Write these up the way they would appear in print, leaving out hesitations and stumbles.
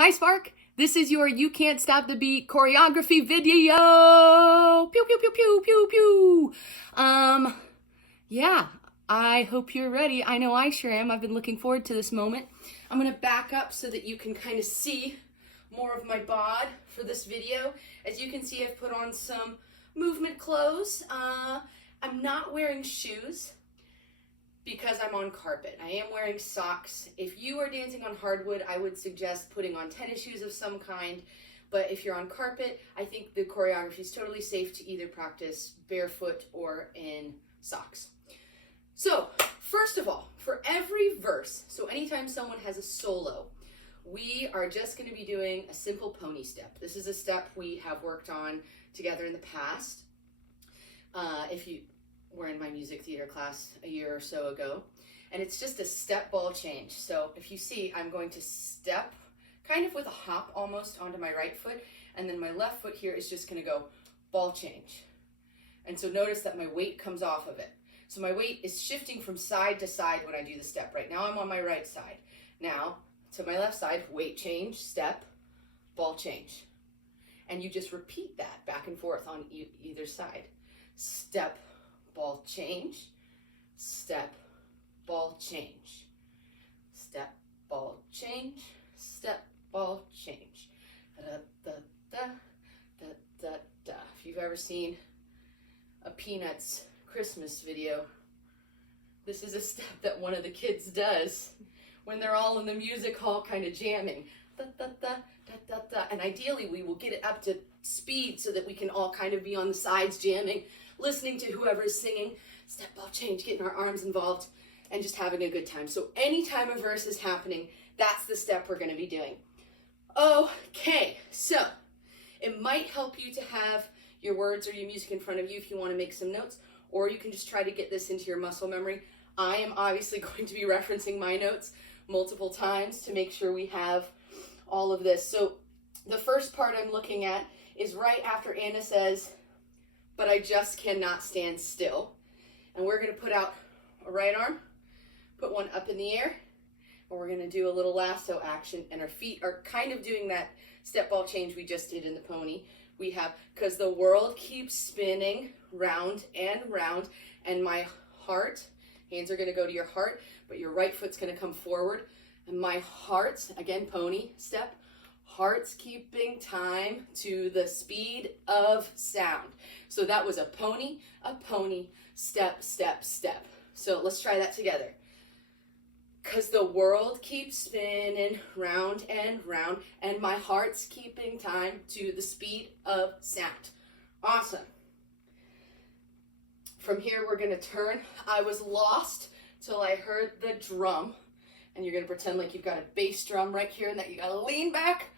Hi Spark, this is your You Can't Stop the Beat choreography video. Pew, pew, pew, pew, pew, pew. Yeah, I hope you're ready. I know I sure am. I've been looking forward to this moment. I'm gonna back up so that you can kind of see more of my bod for this video. As you can see, I've put on some movement clothes. I'm not wearing shoes because I'm on carpet. I am wearing socks. If you are dancing on hardwood, I would suggest putting on tennis shoes of some kind. But if you're on carpet, I think the choreography is totally safe to either practice barefoot or in socks. So, first of all, for every verse, so anytime someone has a solo, we are just going to be doing a simple pony step. This is a step we have worked on together in the past. If you were in my music theater class a year or so ago, and it's just a step ball change. So if you see, I'm going to step kind of with a hop almost onto my right foot, and then my left foot here is just going to go ball change. And so notice that my weight comes off of it. So my weight is shifting from side to side when I do the step. Right now I'm on my right side. Now to my left side, weight change, step, ball change. And you just repeat that back and forth on either side. Step, ball change, step, ball change, step, ball change, step, ball change. Da, da, da, da, da, da. If you've ever seen a Peanuts Christmas video, this is a step that one of the kids does when they're all in the music hall kind of jamming. Da, da, da, da, da, da. And ideally we will get it up to speed so that we can all kind of be on the sides jamming, listening to whoever is singing. Step, ball change, getting our arms involved and just having a good time. So anytime a verse is happening, that's the step we're going to be doing. Okay, so it might help you to have your words or your music in front of you if you want to make some notes, or you can just try to get this into your muscle memory. I am obviously going to be referencing my notes multiple times to make sure we have all of this. So the first part I'm looking at is right after Anna says, "But I just cannot stand still." And we're going to put out a right arm, put one up in the air, and we're going to do a little lasso action, and our feet are kind of doing that step ball change we just did in the pony. We have, because the world keeps spinning round and round, and my heart, hands are going to go to your heart, but your right foot's going to come forward, and my heart, again, pony step, heart's keeping time to the speed of sound. So that was a pony, step, step, step. So let's try that together. Because the world keeps spinning round and round, and my heart's keeping time to the speed of sound. Awesome. From here, we're going to turn. I was lost till I heard the drum. And you're going to pretend like you've got a bass drum right here and that you got to lean back,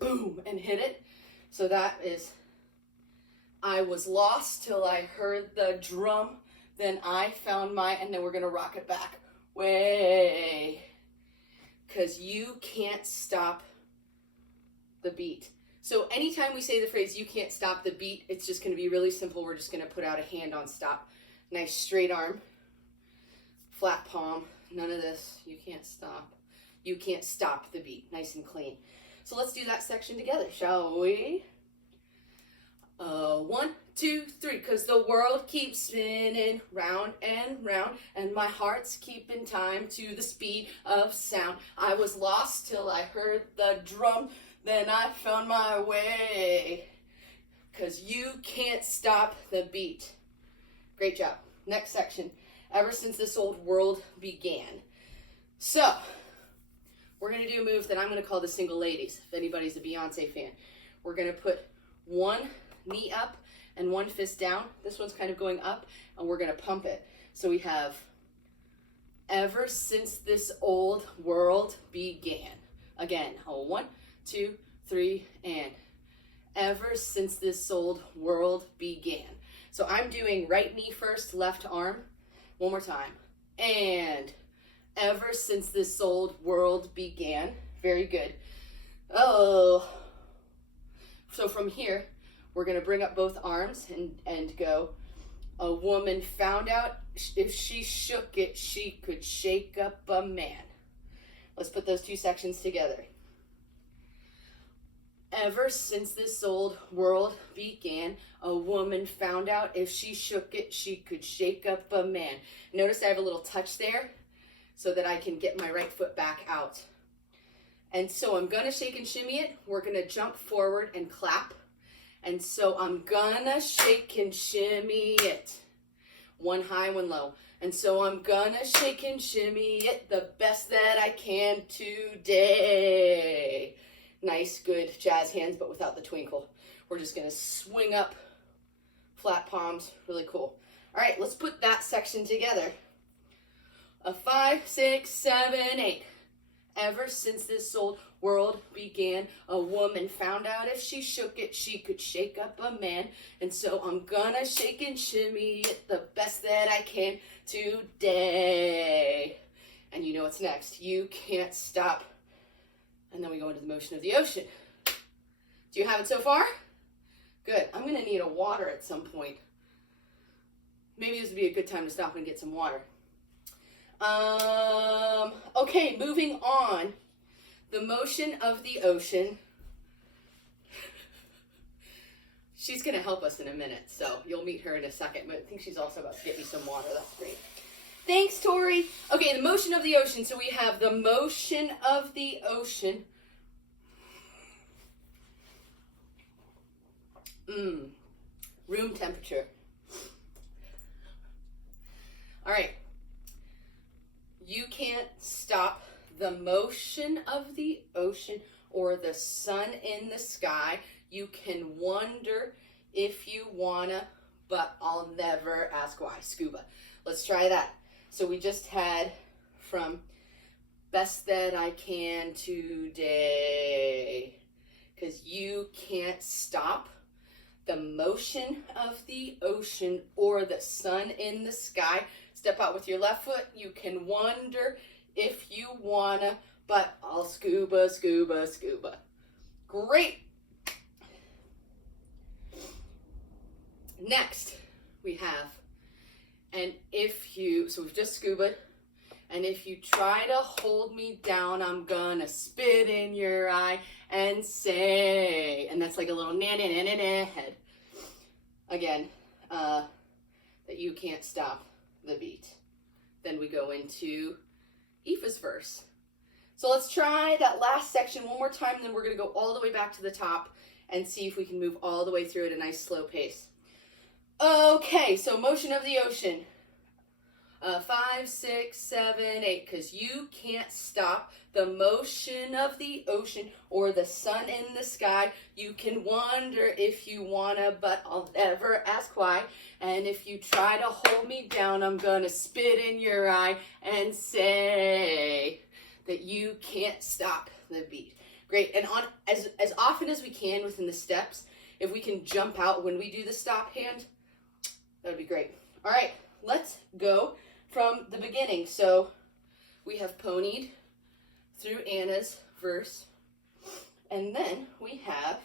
boom, and hit it. So that is, I was lost till I heard the drum. Then I found my, and then we're going to rock it back. Way. Because you can't stop the beat. So anytime we say the phrase, you can't stop the beat, it's just going to be really simple. We're just going to put out a hand on stop. Nice straight arm. Flat palm. None of this. You can't stop. You can't stop the beat. Nice and clean. So let's do that section together, shall we? 1, 2, 3. Because the world keeps spinning round and round, and my heart's keeping time to the speed of sound. I was lost till I heard the drum, then I found my way. Because you can't stop the beat. Great job. Next section. Ever since this old world began. So, we're going to do a move that I'm going to call the single ladies, if anybody's a Beyonce fan. We're going to put one knee up and one fist down. This one's kind of going up, and we're going to pump it. So we have, ever since this old world began. Again, 1, 2, 3, and ever since this old world began. So I'm doing right knee first, left arm. One more time. And ever since this old world began. Very good. Oh. So from here, we're going to bring up both arms and go. A woman found out if she shook it, she could shake up a man. Let's put those two sections together. Ever since this old world began, a woman found out if she shook it, she could shake up a man. Notice I have a little touch there so that I can get my right foot back out. And so I'm gonna shake and shimmy it. We're gonna jump forward and clap. And so I'm gonna shake and shimmy it. One high, one low. And so I'm gonna shake and shimmy it the best that I can today. Nice, good jazz hands, but without the twinkle. We're just gonna swing up, flat palms, really cool. All right, let's put that section together. A 5, 6, 7, 8. Ever since this old world began, a woman found out if she shook it, she could shake up a man. And so I'm gonna shake and shimmy it the best that I can today. And you know what's next. You can't stop. And then we go into the motion of the ocean. Do you have it so far? Good. I'm gonna need a water at some point. Maybe this would be a good time to stop and get some water. Okay, moving on. The motion of the ocean. She's gonna help us in a minute, so you'll meet her in a second, but I think she's also about to get me some water. That's great. Thanks, Tori. Okay, the motion of the ocean. So we have the motion of the ocean. Room temperature. All right. You can't stop the motion of the ocean or the sun in the sky. You can wonder if you wanna, but I'll never ask why. Scuba. Let's try that. So we just had from best that I can today, because you can't stop the motion of the ocean or the sun in the sky. Step out with your left foot. You can wonder if you wanna, but I'll scuba, scuba, scuba. Great. Next, we have, and if you, so we've just scuba, and if you try to hold me down, I'm gonna spit in your eye and say, and that's like a little na-na-na-na-na head. Again, that you can't stop the beat. Then we go into Aoife's verse. So let's try that last section one more time, and then we're gonna go all the way back to the top and see if we can move all the way through at a nice slow pace. Okay, so motion of the ocean. 5, 6, 7, 8, because you can't stop the motion of the ocean or the sun in the sky. You can wonder if you wanna, but I'll never ask why. And if you try to hold me down, I'm gonna spit in your eye and say that you can't stop the beat. Great, and on as often as we can within the steps, if we can jump out when we do the stop hand, that would be great. All right, let's go from the beginning. So we have ponied through Anna's verse, and then we have,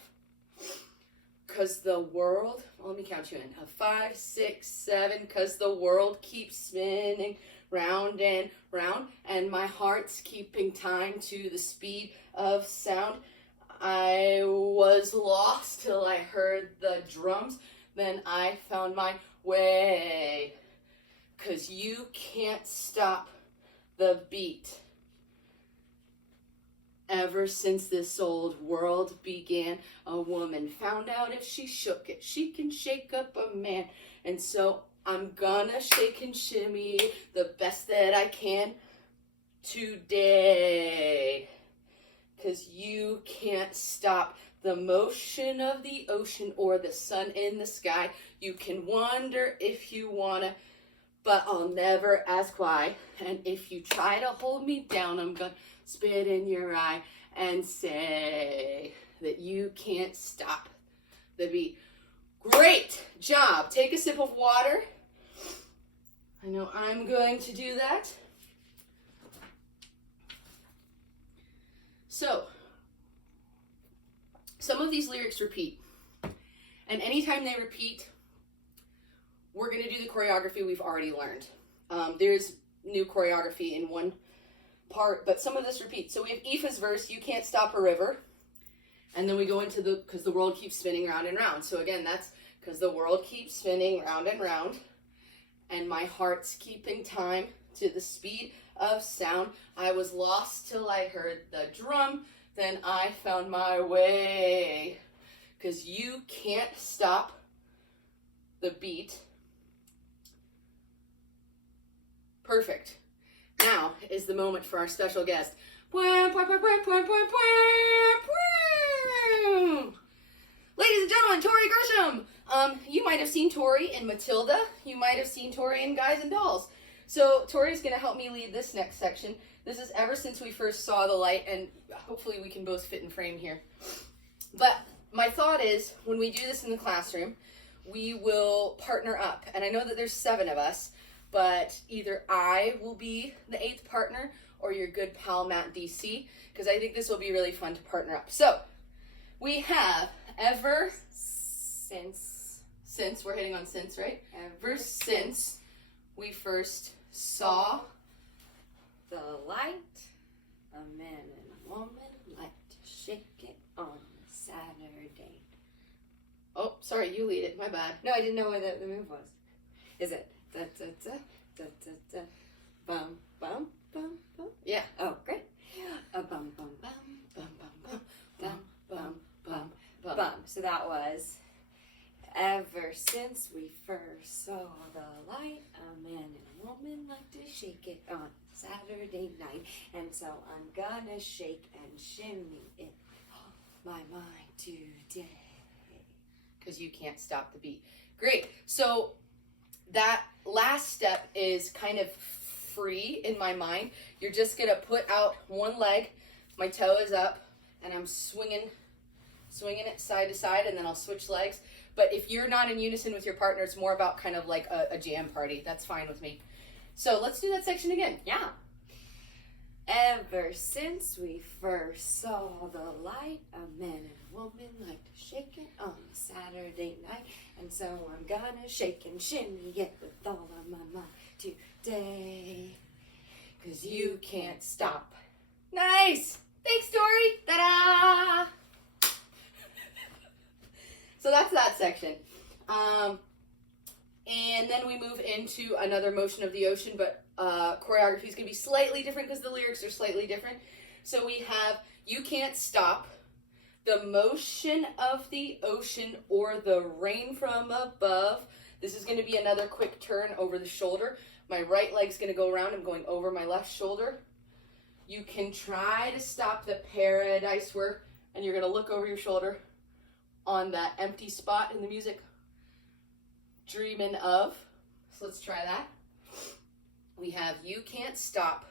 cause the world, well, let me count you in, 5, 6, 7, cause the world keeps spinning round and round, and my heart's keeping time to the speed of sound. I was lost till I heard the drums, then I found my way. Cause you can't stop the beat. Ever since this old world began, a woman found out if she shook it, she can shake up a man. And so I'm gonna shake and shimmy the best that I can today. Cause you can't stop the motion of the ocean or the sun in the sky. You can wonder if you wanna, but I'll never ask why. And if you try to hold me down, I'm gonna spit in your eye and say that you can't stop the beat. Great job. Take a sip of water. I know I'm going to do that. So, some of these lyrics repeat. And anytime they repeat, we're going to do the choreography we've already learned. There's new choreography in one part, but some of this repeats. So we have Aoife's verse, you can't stop a river. And then we go into because the world keeps spinning round and round. So again, that's because the world keeps spinning round and round, and my heart's keeping time to the speed of sound. I was lost till I heard the drum, then I found my way. Because you can't stop the beat. Perfect. Now is the moment for our special guest. Ladies and gentlemen, Tori Grisham. You might have seen Tori in Matilda. You might have seen Tori in Guys and Dolls. So Tori's going to help me lead this next section. This is ever since we first saw the light, and hopefully we can both fit in frame here. But my thought is, when we do this in the classroom, we will partner up. And I know that there's 7 of us, but either I will be the 8th partner or your good pal Matt DC, because I think this will be really fun to partner up. So we have ever since we're hitting on since, right? Ever since we first saw the light, a man and a woman like to shake it on Saturday. Oh, sorry, you lead it. My bad. No, I didn't know what the move was. Is it da da da da da da bum bum bum bum? Yeah. Oh, great. A bum bum bum Bum bum bum bum bum bum. bum. So that was ever since we first saw the light, a man and a woman like to shake it on Saturday night, and so I'm gonna shake and shimmy it on my mind today. Because you can't stop the beat. Great. So that last step is kind of free in my mind. You're just gonna put out one leg, my toe is up, and I'm swinging it side to side, and then I'll switch legs. But if you're not in unison with your partner, it's more about kind of like a jam party. That's fine with me. So let's do that section again. Yeah. Ever since we first saw the light, a man and a woman like to shake it on Saturday night, and so I'm gonna shake and shimmy it with all of my mind today. 'Cause you can't stop. Nice. Thanks, Tori. Ta-da! So that's that section. And then we move into another motion of the ocean, but choreography is going to be slightly different because the lyrics are slightly different. So we have You Can't Stop, the motion of the ocean, or the rain from above. This is going to be another quick turn over the shoulder. My right leg's going to go around. I'm going over my left shoulder. You can try to stop the paradise work, and you're going to look over your shoulder on that empty spot in the music, dreaming of. So let's try that. We have You Can't Stop,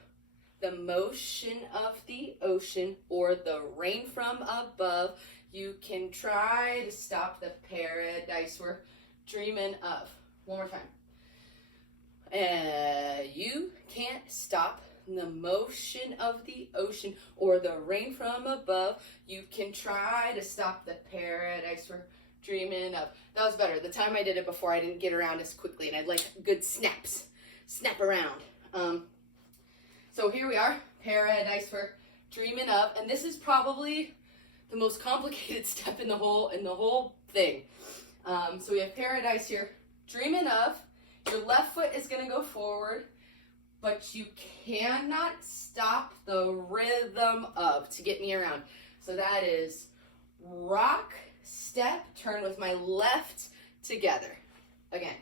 the motion of the ocean, or the rain from above. You can try to stop the paradise we're dreaming of. One more time. You can't stop the motion of the ocean, or the rain from above. You can try to stop the paradise we're dreaming of. That was better. The time I did it before, I didn't get around as quickly, and I'd like good snaps. Snap around. So here we are, paradise we're dreaming of, and this is probably the most complicated step in the whole thing. So we have paradise here, dreaming of. Your left foot is going to go forward, but you cannot stop the rhythm of to get me around. So that is rock, step, turn with my left together. Again.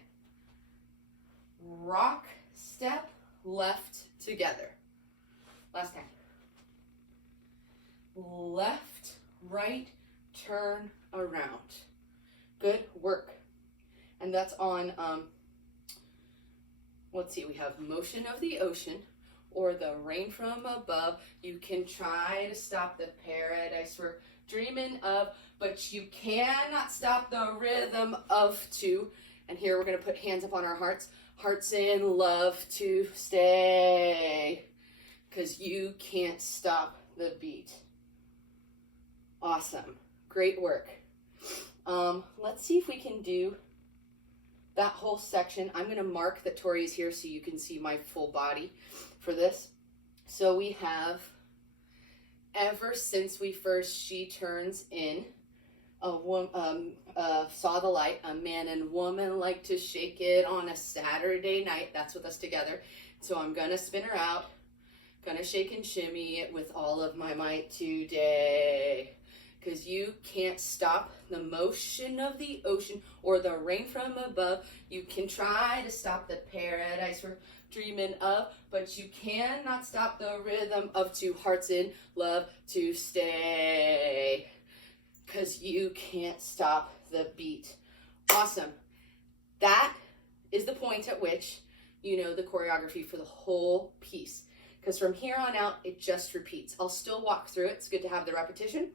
Rock, step, left together. Last time. Left, right, turn around. Good work. And that's on, let's see, we have motion of the ocean, or the rain from above. You can try to stop the paradise we're dreaming of, but you cannot stop the rhythm of two. And here we're going to put hands up on our hearts. Hearts in love to stay, because you can't stop the beat. Awesome. Great work. Let's see if we can do that whole section. I'm going to mark that Tori is here so you can see my full body for this. So we have Ever since we first she turns in, saw the light, a man and woman like to shake it on a Saturday night. That's with us together. So I'm gonna spin her out, gonna shake and shimmy it with all of my might today. Cause you can't stop the motion of the ocean or the rain from above. You can try to stop the paradise we're dreaming of, but you cannot stop the rhythm of two hearts in love to stay. Cause you can't stop the beat. Awesome. That is the point at which you know the choreography for the whole piece. Because from here on out, it just repeats. I'll still walk through it. It's good to have the repetition.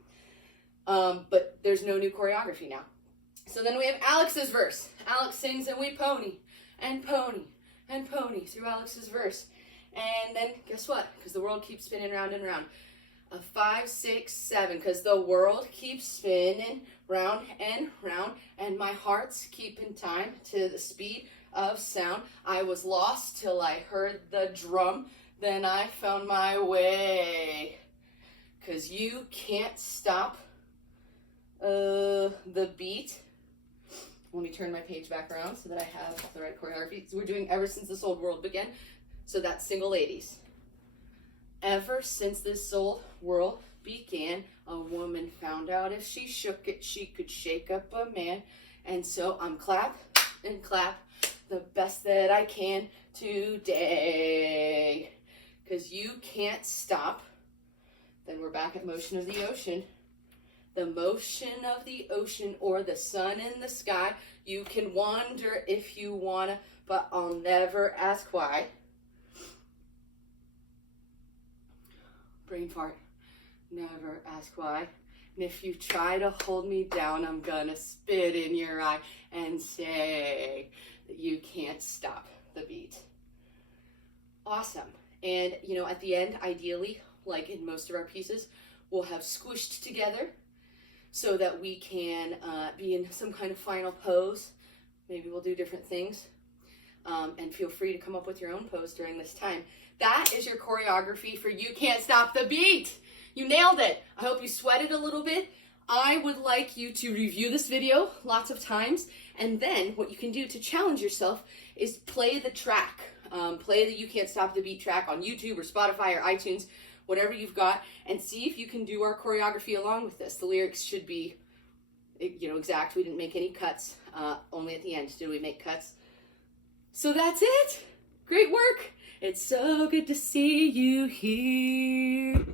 But there's no new choreography now. So then we have Alex's verse. Alex sings and we pony and pony and pony through Alex's verse. And then guess what? Because the world keeps spinning round and round. 5, 6, 7, because the world keeps spinning round and round, and my heart's keeping time to the speed of sound. I was lost till I heard the drum, then I found my way. Because you can't stop the beat. Let me turn my page back around so that I have the right choreography. So we're doing Ever Since This Old World Began. So that's single ladies. Ever since this old world began, a woman found out if she shook it, she could shake up a man. And so I'm clap and clap the best that I can today. Because you can't stop. Then we're back at motion of the ocean. The motion of the ocean or the sun in the sky. You can wonder if you wanna, but I'll never ask why. Brain fart. Never ask why. And if you try to hold me down, I'm gonna spit in your eye and say that you can't stop the beat. Awesome. And you know, at the end, ideally, like in most of our pieces, we'll have squished together so that we can be in some kind of final pose. Maybe we'll do different things. And feel free to come up with your own pose during this time. That is your choreography for You Can't Stop the Beat. You nailed it. I hope you sweated a little bit. I would like you to review this video lots of times, and then what you can do to challenge yourself is play the track. Play the You Can't Stop the Beat track on YouTube or Spotify or iTunes, whatever you've got, and see if you can do our choreography along with this. The lyrics should be, you know, exact. We didn't make any cuts. Only at the end did we make cuts. So that's it. Great work. It's so good to see you here.